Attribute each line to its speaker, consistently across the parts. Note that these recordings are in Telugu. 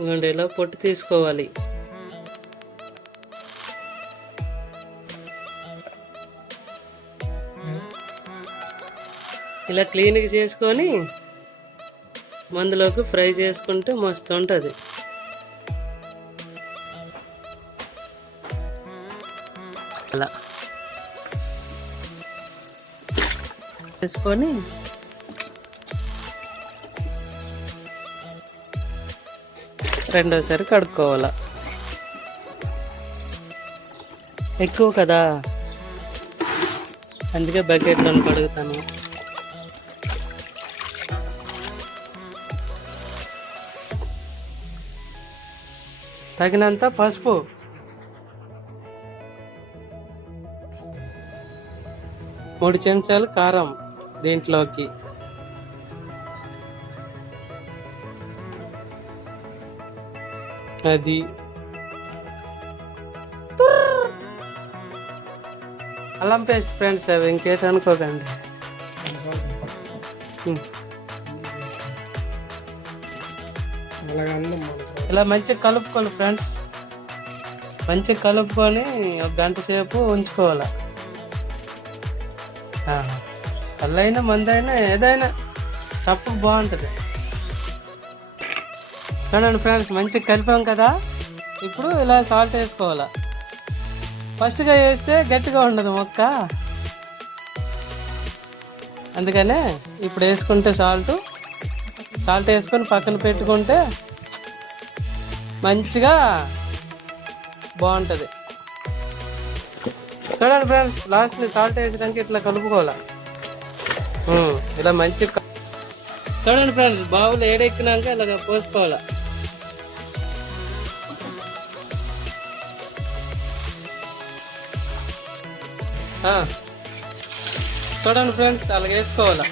Speaker 1: ఇదిగోండి ఇలా పొట్టు తీసుకోవాలి. ఇలా క్లీన్గా చేసుకొని మందులోకి ఫ్రై చేసుకుంటే మస్తు ఉంటుంది. అలా. వేసుకొని రెండోసారి కడుక్కోవాలా. ఎక్కువ కదా. అందుకే బకెట్లో కడుగుతాను. తగినంత పసుపు. మూడు చెంచాలు కారం దీంట్లోకి. అది. అల్లం పేస్ట్ ఫ్రెండ్స్ అవి ఇంకేటి అనుకోకండి. ఇలా మంచిగా కలుపుకోవాలి ఫ్రెండ్స్. మంచిగా కలుపుకొని ఒక గంట సేపు ఉంచుకోవాలి. కళ్ళైనా మందైనా ఏదైనా తప్పు బాగుంటుంది. చూడండి ఫ్రెండ్స్ మంచిగా కలిపాం కదా? ఇప్పుడు ఇలా సాల్ట్ వేసుకోవాలి? ఫస్ట్గా వేస్తే గట్టిగా ఉండదు మొక్క. అందుకనే ఇప్పుడు వేసుకుంటే సాల్ట్ సాల్ట్ వేసుకొని పక్కన పెట్టుకుంటే మంచిగా బాగుంటుంది. చూడండి ఫ్రెండ్స్ లాస్ట్ని సాల్ట్ వేసడానికి ఇట్లా కలుపుకోవాలి? ఇలా మంచి చూడండి ఫ్రెండ్స్ బావులు ఏడెక్కినాక ఇలాగ పోసుకోవాలి? చూడండి ఫ్రెండ్స్ అలాగే వేసుకోవాలి?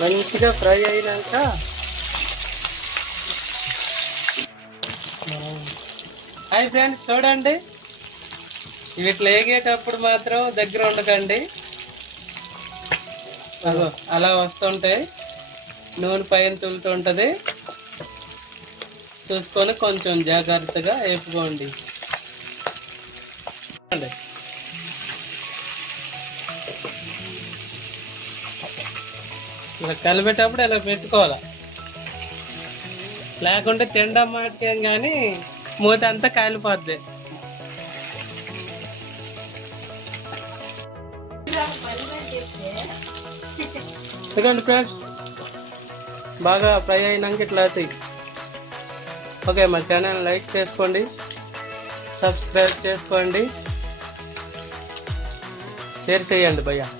Speaker 1: మంచిగా ఫ్రై అయినాక హాయ్ ఫ్రెండ్స్ చూడండి. ఇవి ఇట్లా వేగేటప్పుడు మాత్రం దగ్గర ఉండకండి. అగో అలా వస్తుంటాయి నూనె పైన తులుతుంటుంది. చూసుకొని కొంచెం జాగ్రత్తగా వేపుకోండి. చూడండి. ఇలా కలిపేటప్పుడు ఇలా పెట్టుకోవాలి? లేకుంటే తినడం మాటకేం కానీ మూత అంతా కాలిపోద్ది. చూడండి ఫ్రెండ్స్ బాగా ఫ్రై అయినాక ఇట్లా అవుతాయి ఓకే మా ఛానల్ లైక్ చేసుకోండి సబ్స్క్రైబ్ చేసుకోండి. சரி சரி அந்த பையன்